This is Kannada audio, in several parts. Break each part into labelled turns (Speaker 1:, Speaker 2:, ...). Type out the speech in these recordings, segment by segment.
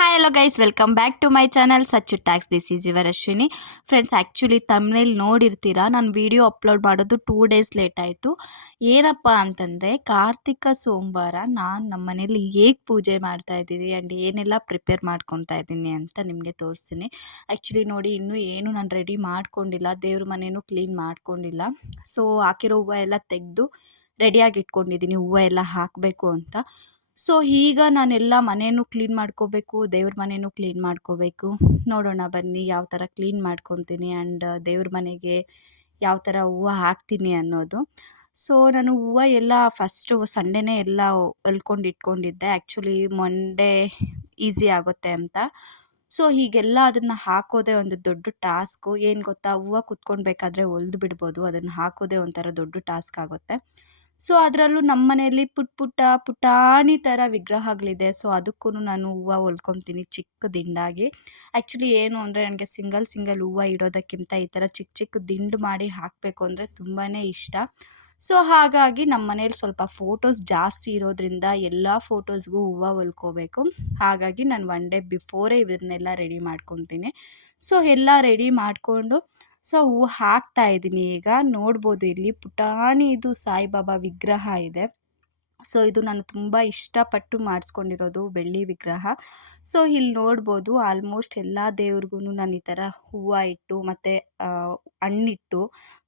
Speaker 1: Hi hello guys welcome back to my channel Sachu talks this is your Ashwini friends actually ತಮ್ಮನೇಲಿ ನೋಡಿರ್ತೀರಾ? ನಾನು ವಿಡಿಯೋ ಅಪ್ಲೋಡ್ ಮಾಡೋದು ಟೂ ಡೇಸ್ ಲೇಟ್ ಆಯಿತು. ಏನಪ್ಪ ಅಂತಂದರೆ, ಕಾರ್ತಿಕ ಸೋಮವಾರ ನಾನು ನಮ್ಮ ಮನೇಲಿ ಹೇಗೆ ಪೂಜೆ ಮಾಡ್ತಾ ಇದ್ದೀನಿ ಆ್ಯಂಡ್ ಏನೆಲ್ಲ ಪ್ರಿಪೇರ್ ಮಾಡ್ಕೊತಾ ಇದ್ದೀನಿ ಅಂತ ನಿಮಗೆ ತೋರಿಸ್ತೀನಿ. ಆ್ಯಕ್ಚುಲಿ ನೋಡಿ, ಇನ್ನೂ ಏನು ನಾನು ರೆಡಿ ಮಾಡ್ಕೊಂಡಿಲ್ಲ. ದೇವ್ರ ಮನೇನೂ ಕ್ಲೀನ್ ಮಾಡ್ಕೊಂಡಿಲ್ಲ. ಸೊ ಹಾಕಿರೋ ಹೂವು ಎಲ್ಲ ತೆಗೆದು ರೆಡಿಯಾಗಿ ಇಟ್ಕೊಂಡಿದ್ದೀನಿ. ಹೂವು ಎಲ್ಲ ಹಾಕಬೇಕು ಅಂತ. ಸೊ ಈಗ ನಾನೆಲ್ಲ ಮನೆಯೂ ಕ್ಲೀನ್ ಮಾಡ್ಕೋಬೇಕು, ದೇವ್ರ ಮನೆಯೂ ಕ್ಲೀನ್ ಮಾಡ್ಕೋಬೇಕು. ನೋಡೋಣ ಬನ್ನಿ ಯಾವ ಥರ ಕ್ಲೀನ್ ಮಾಡ್ಕೊತೀನಿ ಆ್ಯಂಡ್ ದೇವ್ರ ಮನೆಗೆ ಯಾವ ಥರ ಹೂವು ಹಾಕ್ತೀನಿ ಅನ್ನೋದು. ಸೊ ನಾನು ಹೂವು ಎಲ್ಲ ಫಸ್ಟು ಸಂಡೇನೇ ಎಲ್ಲ ಹೊಲ್ಕೊಂಡು ಇಟ್ಕೊಂಡಿದ್ದೆ. ಆ್ಯಕ್ಚುಲಿ ಮಂಡೇ ಈಸಿ ಆಗುತ್ತೆ ಅಂತ. ಸೊ ಹೀಗೆಲ್ಲ ಅದನ್ನು ಹಾಕೋದೇ ಒಂದು ದೊಡ್ಡ ಟಾಸ್ಕು ಏನು ಗೊತ್ತಾ? ಹೂವು ಕುತ್ಕೊಳ್ಬೇಕಾದ್ರೆ ಹೊಲ್ದು ಬಿಡ್ಬೋದು. ಅದನ್ನು ಹಾಕೋದೇ ಒಂಥರ ದೊಡ್ಡ ಟಾಸ್ಕ್ ಆಗುತ್ತೆ. ಸೊ ಅದರಲ್ಲೂ ನಮ್ಮ ಮನೆಯಲ್ಲಿ ಪುಟ್ಟ ಪುಟ್ಟ ಪುಟಾಣಿ ಥರ ವಿಗ್ರಹಗಳಿದೆ. ಸೊ ಅದಕ್ಕೂ ನಾನು ಹೂವು ಹೊಲ್ಕೊತೀನಿ ಚಿಕ್ಕ ದಿಂಡಾಗಿ. ಆ್ಯಕ್ಚುಲಿ ಏನು ಅಂದರೆ ನನಗೆ ಸಿಂಗಲ್ ಸಿಂಗಲ್ ಹೂವು ಇಡೋದಕ್ಕಿಂತ ಈ ಥರ ಚಿಕ್ಕ ಚಿಕ್ಕ ದಿಂಡು ಮಾಡಿ ಹಾಕಬೇಕು ಅಂದರೆ ತುಂಬಾ ಇಷ್ಟ. ಸೊ ಹಾಗಾಗಿ ನಮ್ಮ ಮನೇಲಿ ಸ್ವಲ್ಪ ಫೋಟೋಸ್ ಜಾಸ್ತಿ ಇರೋದ್ರಿಂದ ಎಲ್ಲ ಫೋಟೋಸ್ಗೂ ಹೂವು ಹೊಲ್ಕೋಬೇಕು. ಹಾಗಾಗಿ ನಾನು ಒನ್ ಡೇ ಬಿಫೋರೇ ಇದನ್ನೆಲ್ಲ ರೆಡಿ ಮಾಡ್ಕೊತೀನಿ. ಸೊ ಎಲ್ಲ ರೆಡಿ ಮಾಡಿಕೊಂಡು ಸೊ ಹೂವು ಹಾಕ್ತಾ ಇದ್ದೀನಿ. ಈಗ ನೋಡ್ಬೋದು ಇಲ್ಲಿ ಪುಟಾಣಿ ಇದು ಸಾಯಿಬಾಬಾ ವಿಗ್ರಹ ಇದೆ. ಸೊ, ಇದು ನಾನು ತುಂಬ ಇಷ್ಟಪಟ್ಟು ಮಾಡಿಸ್ಕೊಂಡಿರೋದು ಬೆಳ್ಳಿ ವಿಗ್ರಹ. ಸೊ, ಇಲ್ಲಿ ನೋಡ್ಬೋದು ಆಲ್ಮೋಸ್ಟ್ ಎಲ್ಲ ದೇವ್ರಿಗೂ ನಾನು ಈ ಥರ ಹೂವು ಇಟ್ಟು ಮತ್ತು ಹಣ್ಣಿಟ್ಟು.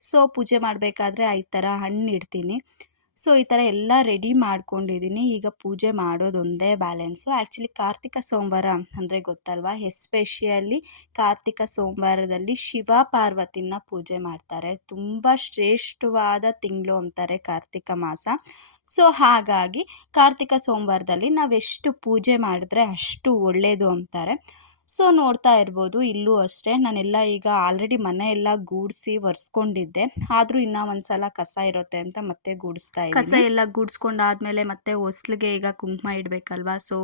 Speaker 1: ಸೊ, ಪೂಜೆ ಮಾಡಬೇಕಾದ್ರೆ ಈ ಥರ ಹಣ್ಣು ಇಡ್ತೀನಿ ಸೊ, ಈ ಥರ ಎಲ್ಲ ರೆಡಿ ಮಾಡ್ಕೊಂಡಿದ್ದೀನಿ. ಈಗ ಪೂಜೆ ಮಾಡೋದೊಂದೇ ಬ್ಯಾಲೆನ್ಸು. ಆ್ಯಕ್ಚುಲಿ ಕಾರ್ತಿಕ ಸೋಮವಾರ ಅಂದರೆ ಗೊತ್ತಲ್ವಾ? ಎಸ್ಪೆಷಿಯಲಿ ಕಾರ್ತಿಕ ಸೋಮವಾರದಲ್ಲಿ ಶಿವ ಪಾರ್ವತಿನ ಪೂಜೆ ಮಾಡ್ತಾರೆ. ತುಂಬ ಶ್ರೇಷ್ಠವಾದ ತಿಂಗಳು ಅಂತಾರೆ ಕಾರ್ತಿಕ ಮಾಸ. ಸೊ, ಹಾಗಾಗಿ ಕಾರ್ತಿಕ ಸೋಮವಾರದಲ್ಲಿ ನಾವೆಷ್ಟು ಪೂಜೆ ಮಾಡಿದ್ರೆ ಅಷ್ಟು ಒಳ್ಳೆಯದು ಅಂತಾರೆ. ಸೊ ನೋಡ್ತಾ ಇರ್ಬೋದು. ಇಲ್ಲೂ ಅಷ್ಟೇ. ನಾನೆಲ್ಲ ಈಗ ಆಲ್ರೆಡಿ ಮನೆ ಎಲ್ಲ ಗೂಡಿಸಿ ಒರೆಸ್ಕೊಂಡಿದ್ದೆ. ಆದರೂ ಇನ್ನೂ ಒಂದು ಸಲ ಕಸ ಇರುತ್ತೆ ಅಂತ ಮತ್ತೆ ಗೂಡಿಸ್ತಾ ಇದ್ದೆ ಕಸ ಎಲ್ಲ ಗೂಡಿಸ್ಕೊಂಡಾದ್ಮೇಲೆ ಮತ್ತೆ ಹೊಸ್ಲಿಗೆ ಈಗ ಕುಂಕುಮ ಇಡಬೇಕಲ್ವಾ? ಸೊ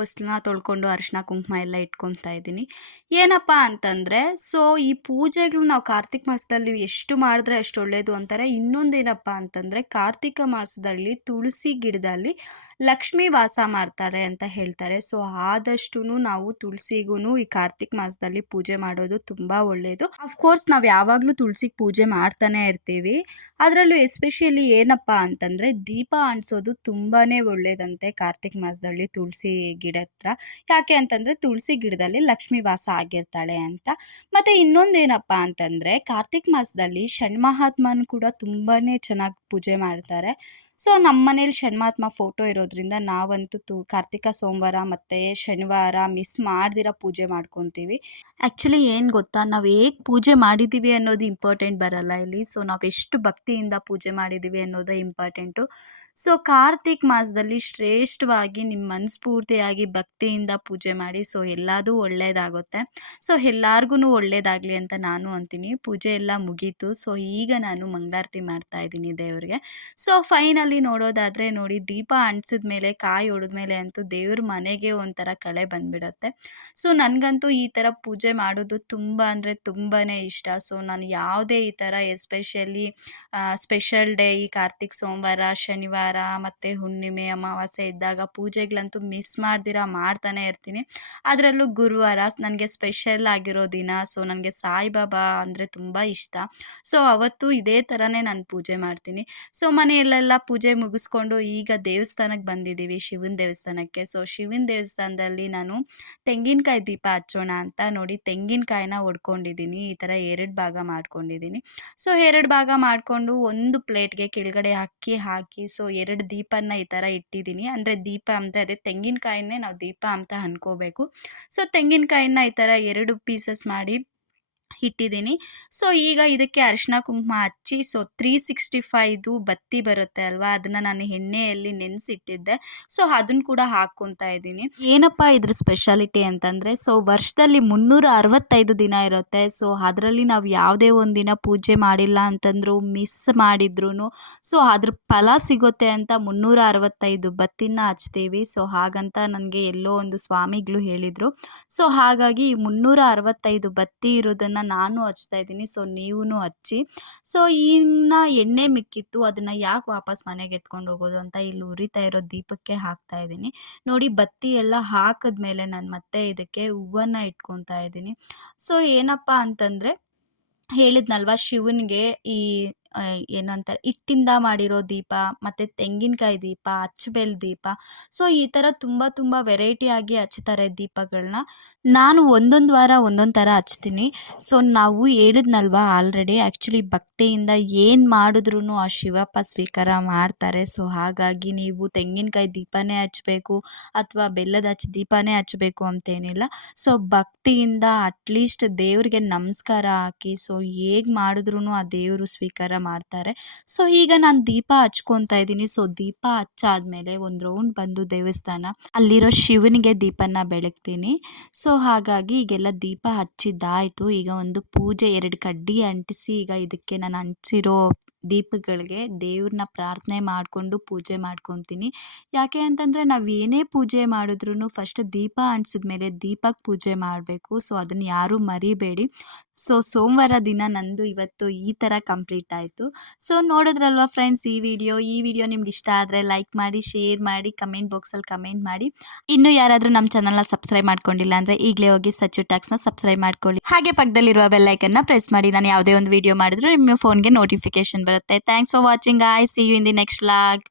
Speaker 1: ಹೊಸ್ಲನ್ನ ತೊಳ್ಕೊಂಡು ಅರಿಶಿನ ಕುಂಕುಮ ಎಲ್ಲ ಇಟ್ಕೊತಾ ಇದ್ದೀನಿ. ಏನಪ್ಪ ಅಂತಂದರೆ ಸೊ ಈ ಪೂಜೆಗಳು ನಾವು ಕಾರ್ತಿಕ ಮಾಸದಲ್ಲಿ ಎಷ್ಟು ಮಾಡಿದ್ರೆ ಅಷ್ಟು ಒಳ್ಳೆಯದು ಅಂತಾರೆ. ಇನ್ನೊಂದೇನಪ್ಪ ಅಂತಂದರೆ ಕಾರ್ತಿಕ ಮಾಸದಲ್ಲಿ ತುಳಸಿ ಗಿಡದಲ್ಲಿ ಲಕ್ಷ್ಮೀ ವಾಸ ಮಾಡ್ತಾರೆ ಅಂತ ಹೇಳ್ತಾರೆ. ಸೊ ಆದಷ್ಟು ನಾವು ತುಳಸಿಗೂ ಈ ಕಾರ್ತಿಕ್ ಮಾಸದಲ್ಲಿ ಪೂಜೆ ಮಾಡೋದು ತುಂಬಾ ಒಳ್ಳೆಯದು ಅಫ್ಕೋರ್ಸ್ ನಾವು ಯಾವಾಗಲೂ ತುಳಸಿಗೆ ಪೂಜೆ ಮಾಡ್ತಾನೆ ಇರ್ತೀವಿ. ಅದರಲ್ಲೂ ಎಸ್ಪೆಷಲಿ ಏನಪ್ಪ ಅಂತಂದ್ರೆ ದೀಪ ಅನ್ಸೋದು ತುಂಬಾನೇ ಒಳ್ಳೇದಂತೆ ಕಾರ್ತಿಕ್ ಮಾಸದಲ್ಲಿ ತುಳಸಿ ಗಿಡ ಹತ್ರ. ಯಾಕೆ ಅಂತಂದ್ರೆ ತುಳಸಿ ಗಿಡದಲ್ಲಿ ಲಕ್ಷ್ಮಿ ವಾಸ ಆಗಿರ್ತಾಳೆ ಅಂತ. ಮತ್ತೆ ಇನ್ನೊಂದೇನಪ್ಪ ಅಂತಂದ್ರೆ ಕಾರ್ತಿಕ್ ಮಾಸದಲ್ಲಿ ಷಣ್ಮಹಾತ್ಮನ್ ಕೂಡ ತುಂಬಾನೇ ಚೆನ್ನಾಗಿ ಪೂಜೆ ಮಾಡ್ತಾರೆ. ಸೊ ನಮ್ಮ ಮನೇಲಿ ಷಣ್ಮಾತ್ಮ ಫೋಟೋ ಇರೋದ್ರಿಂದ ನಾವಂತೂ ತು, ಕಾರ್ತಿಕ, ಸೋಮವಾರ ಮತ್ತು ಶನಿವಾರ ಮಿಸ್ ಮಾಡ್ದಿರ ಪೂಜೆ ಮಾಡ್ಕೊತೀವಿ. ಆ್ಯಕ್ಚುಲಿ ಏನು ಗೊತ್ತಾ, ನಾವು ಹೇಗೆ ಪೂಜೆ ಮಾಡಿದ್ದೀವಿ ಅನ್ನೋದು ಇಂಪಾರ್ಟೆಂಟ್ ಬರಲ್ಲ ಇಲ್ಲಿ. ಸೊ ನಾವು ಎಷ್ಟು ಭಕ್ತಿಯಿಂದ ಪೂಜೆ ಮಾಡಿದ್ದೀವಿ ಅನ್ನೋದೇ ಇಂಪಾರ್ಟೆಂಟು ಸೊ ಕಾರ್ತಿಕ್ ಮಾಸದಲ್ಲಿ ಶ್ರೇಷ್ಠವಾಗಿ ನಿಮ್ಮ ಮನಸ್ಫೂರ್ತಿಯಾಗಿ ಭಕ್ತಿಯಿಂದ ಪೂಜೆ ಮಾಡಿ ಸೊ ಎಲ್ಲದೂ ಒಳ್ಳೆಯದಾಗುತ್ತೆ ಸೊ ಎಲ್ಲಾರ್ಗು ಒಳ್ಳೆಯದಾಗಲಿ ಅಂತ ನಾನು ಅಂತೀನಿ. ಪೂಜೆ ಎಲ್ಲ ಮುಗೀತು. ಸೊ ಈಗ ನಾನು ಮಂಗಳಾರತಿ ಮಾಡ್ತಾ ಇದ್ದೀನಿ ದೇವ್ರಿಗೆ. ಸೊ ಫೈನಲಿ ನೋಡೋದಾದರೆ ನೋಡಿ, ದೀಪ ಅಂಟಿಸಿದ ಮೇಲೆ, ಕಾಯಿ ಹೊಡೆದ ಮೇಲೆ ಅಂತೂ ದೇವ್ರ ಮನೆಗೆ ಒಂಥರ ಕಳೆ ಬಂದುಬಿಡತ್ತೆ. ಸೊ ನನಗಂತೂ ಈ ಥರ ಪೂಜೆ ಮಾಡೋದು ತುಂಬ ಅಂದರೆ ತುಂಬಾ ಇಷ್ಟ. ಸೊ ನಾನು ಯಾವುದೇ ಈ ಥರ ಎಸ್ಪೆಷಲಿ ಸ್ಪೆಷಲ್ ಡೇ ಈ ಕಾರ್ತಿಕ್ ಸೋಮವಾರ, ಶನಿವಾರ ಮತ್ತು ಹುಣ್ಣಿಮೆ, ಅಮಾವಾಸ್ಯೆ ಇದ್ದಾಗ ಪೂಜೆಗಳಂತೂ ಮಿಸ್ ಮಾಡ್ದಿರ ಮಾಡ್ತಾನೆ ಇರ್ತೀನಿ. ಅದರಲ್ಲೂ ಗುರುವಾರ ನನಗೆ ಸ್ಪೆಷಲ್ ಆಗಿರೋ ದಿನ ಸೊ ನನಗೆ ಸಾಯಿಬಾಬಾ ಅಂದರೆ ತುಂಬ ಇಷ್ಟ. ಸೊ ಅವತ್ತು ಇದೇ ಥರನೇ ನಾನು ಪೂಜೆ ಮಾಡ್ತೀನಿ. ಸೊ ಮನೆಯಲ್ಲೆಲ್ಲ ಪೂಜೆ ಮುಗಿಸ್ಕೊಂಡು ಈಗ ದೇವಸ್ಥಾನಕ್ಕೆ ಬಂದಿದ್ದೀವಿ ಶಿವನ ದೇವಸ್ಥಾನಕ್ಕೆ. ಸೊ ಶಿವನ ದೇವಸ್ಥಾನದಲ್ಲಿ ನಾನು ತೆಂಗಿನಕಾಯಿ ದೀಪ ಹಚ್ಚೋಣ ಅಂತ ನೋಡಿ ತೆಂಗಿನಕಾಯಿನ ಒಡ್ಕೊಂಡಿದ್ದೀನಿ ಈ ಥರ ಎರಡು ಭಾಗ ಮಾಡ್ಕೊಂಡಿದ್ದೀನಿ ಸೊ ಎರಡು ಭಾಗ ಮಾಡಿಕೊಂಡು ಒಂದು ಪ್ಲೇಟ್ಗೆ ಕೆಳಗಡೆ ಅಕ್ಕಿ ಹಾಕಿ ಸೊ ಎರಡು ದೀಪನ ಈ ಥರ ಇಟ್ಟಿದ್ದೀನಿ. ಅಂದರೆ ದೀಪ ಅಂದರೆ ಅದೇ ತೆಂಗಿನಕಾಯಿನೇ ನಾವು ದೀಪ ಅಂತ ಅಂದ್ಕೋಬೇಕು. ಸೊ ತೆಂಗಿನಕಾಯಿನ ಈ ಥರ ಎರಡು ಪೀಸಸ್ ಮಾಡಿ ಇಟ್ಟಿದ್ದೀನಿ. ಸೊ ಈಗ ಇದಕ್ಕೆ ಅರಿಶಿನ ಕುಂಕುಮ ಹಚ್ಚಿ ಸೊ ತ್ರೀ ಸಿಕ್ಸ್ಟಿ ಫೈದು ಬತ್ತಿ ಬರುತ್ತೆ ಅಲ್ವಾ? ಅದನ್ನು ನಾನು ಎಣ್ಣೆಯಲ್ಲಿ ನೆನೆಸಿಟ್ಟಿದ್ದೆ. ಸೊ ಅದನ್ನು ಕೂಡ ಹಾಕ್ಕೊತಾ ಇದ್ದೀನಿ. ಏನಪ್ಪ ಇದ್ರ ಸ್ಪೆಷಾಲಿಟಿ ಅಂತಂದರೆ ಸೊ ವರ್ಷದಲ್ಲಿ ಮುನ್ನೂರ ಅರವತ್ತೈದು ದಿನ ಇರುತ್ತೆ. ಸೊ ಅದರಲ್ಲಿ ನಾವು ಯಾವುದೇ ದಿನ ಪೂಜೆ ಮಾಡಿಲ್ಲ ಅಂತಂದ್ರು ಮಿಸ್ ಮಾಡಿದ್ರು ಸೊ ಅದ್ರ ಫಲ ಸಿಗುತ್ತೆ ಅಂತ ಮುನ್ನೂರ ಅರವತ್ತೈದು ಬತ್ತಿನ ಹಚ್ತೀವಿ. ಸೊ ಹಾಗಂತ ನನಗೆ ಎಲ್ಲೋ ಒಂದು ಸ್ವಾಮಿಗಳು ಹೇಳಿದರು. ಸೊ ಹಾಗಾಗಿ ಮುನ್ನೂರ ಅರವತ್ತೈದು ಬತ್ತಿ ಇರೋದನ್ನು ದೀಪನ ನಾನು ಹಚ್ತಾ ಇದ್ದೀನಿ, ಸೊ ನೀವೂ ಹಚ್ಚಿ. ಸೊ ಇನ್ನು ಎಣ್ಣೆ ಮಿಕ್ಕಿತ್ತು, ಅದನ್ನು ಯಾಕೆ ವಾಪಸ್ ಮನೆಗೆ ಎತ್ಕೊಂಡು ಹೋಗೋದು ಅಂತ ಇಲ್ಲಿ ಉರಿತಾ ಇರೋ ದೀಪಕ್ಕೆ ಹಾಕ್ತಾ ಇದ್ದೀನಿ. ನೋಡಿ, ಬತ್ತಿ ಎಲ್ಲ ಹಾಕಿದ್ಮೇಲೆ ನಾನು ಮತ್ತೆ ಇದಕ್ಕೆ ಹೂವನ್ನು ಇಟ್ಕೊತಾ ಇದ್ದೀನಿ. ಸೊ ಏನಪ್ಪ ಅಂತಂದರೆ, ಹೇಳಿದ್ನಲ್ವ ಶಿವನಿಗೆ ಈ ಏನಂತಾರೆ, ಹಿಟ್ಟಿಂದ ಮಾಡಿರೋ ದೀಪ, ಮತ್ತು ತೆಂಗಿನಕಾಯಿ ದೀಪ ಅಚ್ಚಬೆಲ್ ದೀಪ. ಸೊ, ಈ ಥರ ತುಂಬ ತುಂಬ ವೆರೈಟಿಯಾಗಿ ಹಚ್ತಾರೆ ದೀಪಗಳನ್ನ ನಾನು ಒಂದೊಂದು ವಾರ ಒಂದೊಂದು ಥರ ಹಚ್ತೀನಿ. ಸೊ, ನಾವು ಹೇಳಿದ್ನಲ್ವ ಆಲ್ರೆಡಿ ಆ್ಯಕ್ಚುಲಿ ಭಕ್ತಿಯಿಂದ ಏನು ಮಾಡಿದ್ರೂ ಆ ಶಿವಪ್ಪ ಸ್ವೀಕಾರ ಮಾಡ್ತಾರೆ. ಸೊ, ಹಾಗಾಗಿ ನೀವು ತೆಂಗಿನಕಾಯಿ ದೀಪನೇ ಹಚ್ಚಬೇಕು ಅಥವಾ ಬೆಲ್ಲದ ಹಚ್ಚಿ ದೀಪನೇ ಹಚ್ಚಬೇಕು ಅಂತೇನಿಲ್ಲ. ಸೊ, ಭಕ್ತಿಯಿಂದ ಅಟ್ಲೀಸ್ಟ್ ದೇವರಿಗೆ ನಮಸ್ಕಾರ ಹಾಕಿ, ಸೊ, ಹೇಗೆ ಮಾಡಿದ್ರೂ ಆ ದೇವರು ಸ್ವೀಕಾರ ಮಾಡ್ತಾರೆ. ಸೊ ಈಗ ನಾನು ದೀಪ ಹಚ್ಕೊತಾ ಇದ್ದೀನಿ. ಸೊ ದೀಪ ಹಚ್ಚಾದ್ಮೇಲೆ ಒಂದು ರೌಂಡ್ ಬಂದು ದೇವಸ್ಥಾನ, ಅಲ್ಲಿರೋ ಶಿವನಿಗೆ ದೀಪನ ಬೆಳಗ್ತೀನಿ. ಸೊ ಹಾಗಾಗಿ ಈಗೆಲ್ಲ ದೀಪ ಹಚ್ಚಿದ್ದಾಯಿತು. ಈಗ ಒಂದು ಪೂಜೆ, ಎರಡು ಕಡ್ಡಿ ಅಂಟಿಸಿ ಈಗ ಇದಕ್ಕೆ ನಾನು ಅಂಟಿಸಿರೋ ದೀಪಗಳಿಗೆ ದೇವ್ರನ್ನ ಪ್ರಾರ್ಥನೆ ಮಾಡಿಕೊಂಡು ಪೂಜೆ ಮಾಡ್ಕೊತೀನಿ. ಯಾಕೆ ಅಂತಂದರೆ ನಾವು ಏನೇ ಪೂಜೆ ಮಾಡಿದ್ರೂ ಫಸ್ಟ್ ದೀಪ ಅಂಟಿಸಿದ ಮೇಲೆ ದೀಪಕ್ಕೆ ಪೂಜೆ ಮಾಡಬೇಕು. ಸೊ ಅದನ್ನು ಯಾರೂ ಮರಿಬೇಡಿ. ಸೊ ಸೋಮವಾರ ದಿನ ನಂದು ಇವತ್ತು ಈ ಥರ ಕಂಪ್ಲೀಟ್ ಆಯಿತು. ಸೊ ನೋಡಿದ್ರಲ್ವ ಫ್ರೆಂಡ್ಸ್ ಈ ವಿಡಿಯೋ ಈ ವಿಡಿಯೋ ನಿಮ್ಗೆ ಇಷ್ಟ ಆದರೆ ಲೈಕ್ ಮಾಡಿ ಶೇರ್ ಮಾಡಿ ಕಮೆಂಟ್ ಬಾಕ್ಸಲ್ಲಿ ಕಮೆಂಟ್ ಮಾಡಿ. ಇನ್ನೂ ಯಾರಾದರೂ ನಮ್ಮ ಚಾನಲ್ನ ಸಬ್ಸ್ಕ್ರೈಬ್ ಮಾಡ್ಕೊಂಡಿಲ್ಲ ಅಂದರೆ ಈಗಲೇ ಹೋಗಿ ಸಚ್ಚು ಟ್ಯಾಕ್ಸ್ನ ಸಬ್ಸ್ಕ್ರೈಬ್ ಮಾಡ್ಕೊಳ್ಳಿ. ಹಾಗೆ ಪಕ್ಕದಲ್ಲಿರುವ ಬೆಲ್ಲೈಕನ್ನ ಪ್ರೆಸ್ ಮಾಡಿ. ನಾನು ಯಾವುದೇ ಒಂದು ವಿಡಿಯೋ ಮಾಡಿದ್ರು ನಿಮ್ಮ ಫೋನ್ಗೆ notification ಬರುತ್ತೆ thanks for watching I see you in the next vlog